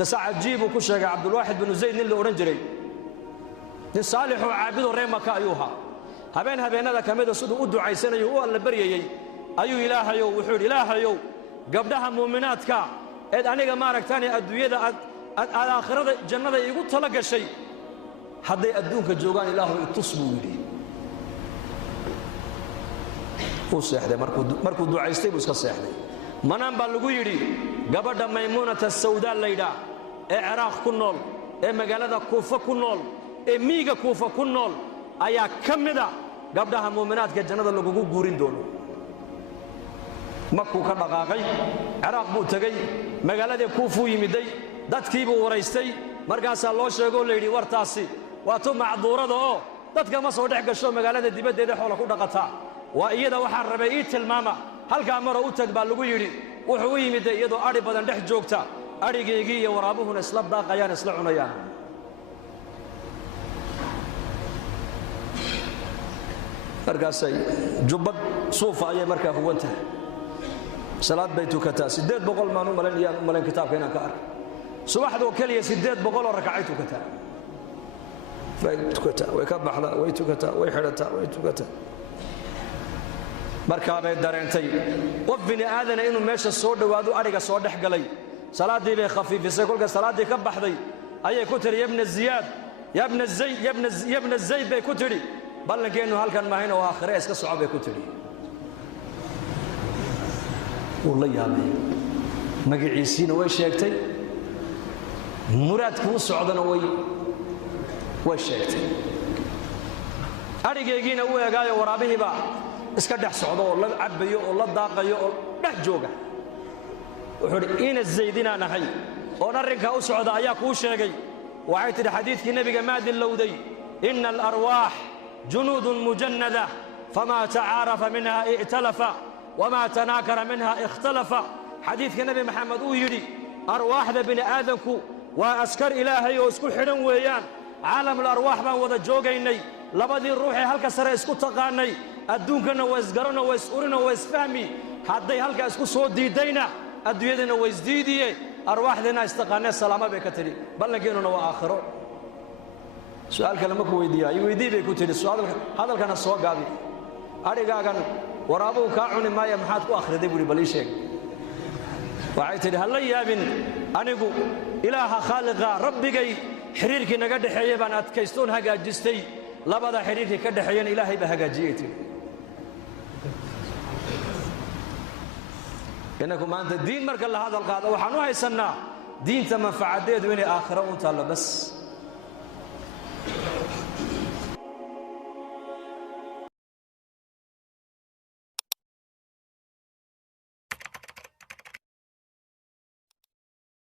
قصة عجيب وكشة عبد الواحد بن زيد نيل أورنجري صالح وعابد ريمك أيوها هبين هذا كميدا صدق أدو عيسان يو الله بريء أيو إله يو وحور إله يو قبلها مؤمناتك إذ أنا جمارك تاني أدوية على آخرة جنة يقول تلقى شيء حد يأدونك جوجان إله يتصبوا لي هو سيحدي مركو دو عيستي بس كسيحدي منام بالغويري قبل ميمونة السوداء الليلة عراق كنول مقالة كوفة كنول ميغا كوفة كنول أيا كمدا قبلها مؤمنات كجنة اللي قورين دونو مكو كدقاقي عراق بو تغي مقالة كوفو يمدي dadkiibu waraystay markaas loo sheego leeyri wartaasi waato macduurada oo dadka ma soo dhex gasho magaalada dibadeeda xoolo ku dhaqata waa iyada waxa rabay ii tilmaama halka maro u tag baa lagu yiri wuxuu yimid iyadoo ari badan dhex joogta arigeegii iyo waraabuhuna isla daaqayaan isla cunayaan markaasay jubbad suufa ayay markaa huwanta salaad bay tukataa 800 maanu malan kitaabka inaan ka arko subaxdu kaliya 800 rakacaytu kata way ka baxda way tukata way xirata way tukata marka bay dareentay qof bini aadana inuu meesha soo dhawaado ariga soo dhex galay salaadii bay khafiifisay kolka salaadii ka baxday ayay ku tiri ibn ziyad ibn zayd bay ku tiri ballankeenu halkan maahina waa aakhire iska soo bay ku tiri wallahi yaabay magaciisina way sheegtay muraadku socdana way sheegtay arigeegiina uu eegaayo waraabihiba iska dhex socdo oo la cabayo oo la daaqayo oo dhex jooga wuxuu ina zaydina nahay oo arinka u socda ayaa ku sheegay waxay tiri xadiiskii nabiga maadin lowday inna al-arwah junudun mujannada fama ta'arafa minha i'talafa wama tanakara minha ikhtalafa xadiiskii nabi maxamed uu yiri arwaahda bini aadamku وأسكر إلهي واسكو حرم ويان عالم الأرواح بان ودا جوغيني لبدي روحي هلك سرا اسكو تقاني أدونكنا واسقرنا واسقرنا واسفهمي حدي هلك اسكو صوت ديدينا أدويدنا واسديدي أرواح لنا استقاني السلامة بكتري بل لقيننا وآخره سؤال كلامك ويدي بكتري السؤال هذا كان السؤال قابل أريقا كان ورابو كاعوني ما يمحاتكو آخر دي بولي بليشيك وعيتري هل يابن أنيقو إله خالقا ربكي حريركي naga dhaxeeyay baan adkaystoon hagaajistay labada xiriirkii ka dhaxeeyeen ilaahay ba hagaajiyay inaku maanta diin marka la hadal qaado waxaan u haysanaa diinta manfaacadeedu inay aakhiro u taalo bas